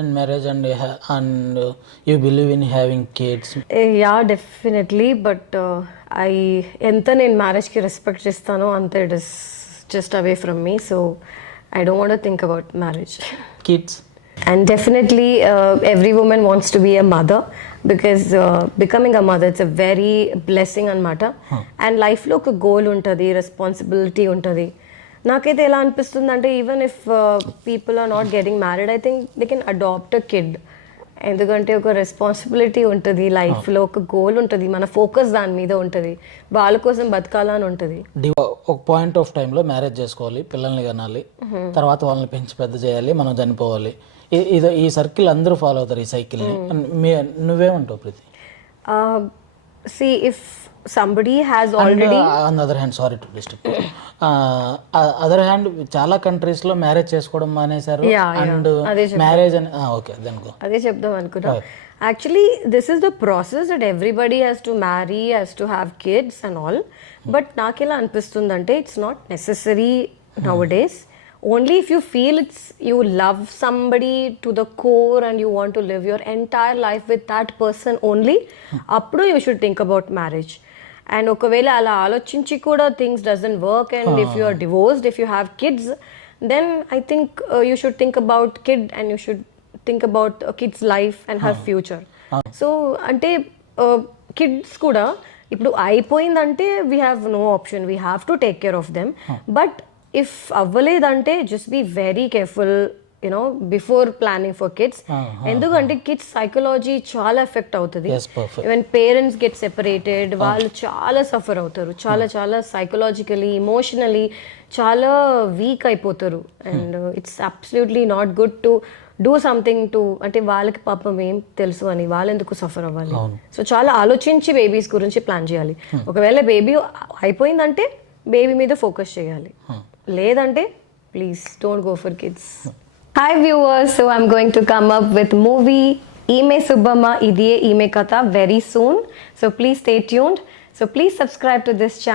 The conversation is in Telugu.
in marriage and you believe in having kids. Yeah definitely but ఎంత నేను మ్యారేజ్కి రెస్పెక్ట్ ఇస్తానో అంత it is just away from me so I don't want think about marriage Kids. And definitely every women wants to be a mother because becoming a mother it's a very blessing అనమాట అండ్ లైఫ్లో ఒక గోల్ ఉంటుంది రెస్పాన్సిబిలిటీ ఉంటుంది నాకైతే ఎలా అనిపిస్తుంది అంటే even if people are not getting married I think they can adopt a kid ఎందుకంటే ఒక రెస్పాన్సిబిలిటీ ఉంటుంది లైఫ్లో ఒక గోల్ ఉంటుంది మన ఫోకస్ దాని మీద ఉంటుంది వాళ్ళ కోసం బతకాలని ఉంటుంది ఒక పాయింట్ ఆఫ్ టైంలో మ్యారేజ్ చేసుకోవాలి, పిల్లల్ని కనాలి, తర్వాత వాళ్ళని పెంచి పెద్ద చేయాలి, మనం చనిపోవాలి. ఈ సర్కిల్ అందరూ ఫాలో అవుతారు ఈ సైకిల్ని. నువ్వేమంటావు Preethi? See if somebody has already on the other hand, sorry to disturb, other hand చాలా కంట్రీస్ లో మ్యారేజ్ చేసుకోవడం మానేశారు అండ్ మ్యారేజ్ అని ఓకే దెన్ గో అదే చెప్దాం అనుకున్నా actually this is the process that everybody has to marry has to have kids and all but నాకు ఎలా అనిపిస్తుందంటే it's not necessary now days only if you feel you love somebody to the core and you want to live your entire life with that person only appudu you should think about marriage and ఒకవేళ అలా ఆలోచించి కూడా things doesn't work and if you are divorced if you have kids then I think you should think about kid and you should think about a kid's life and her future so అంటే kids కూడా ఇప్పుడు అయిపోయిందంటే we have no option we have to take care of them but if అవ్వలేదంటే just be very careful you know before planning for kids ఎందుకంటే కిడ్స్ సైకలాజీ చాలా ఎఫెక్ట్ అవుతుంది ఈవెన్ పేరెంట్స్ గెట్ సెపరేటెడ్ వాళ్ళు చాలా సఫర్ అవుతారు చాలా చాలా సైకలాజికలీ ఇమోషనలీ చాలా వీక్ అయిపోతారు and it's absolutely not good to do something to అంటే వాళ్ళకి పాపం ఏం తెలుసు అని వాళ్ళు ఎందుకు సఫర్ అవ్వాలి సో చాలా ఆలోచించి బేబీస్ గురించి ప్లాన్ చేయాలి ఒకవేళ బేబీ అయిపోయిందంటే బేబీ మీద ఫోకస్ చేయాలి లేదంటే please don't go for kids hi viewers so I'm going to come up with movie ఈమె సుబ్బమ్మ ఇదియే ఈమె కథ very soon so please stay tuned so please subscribe to this channel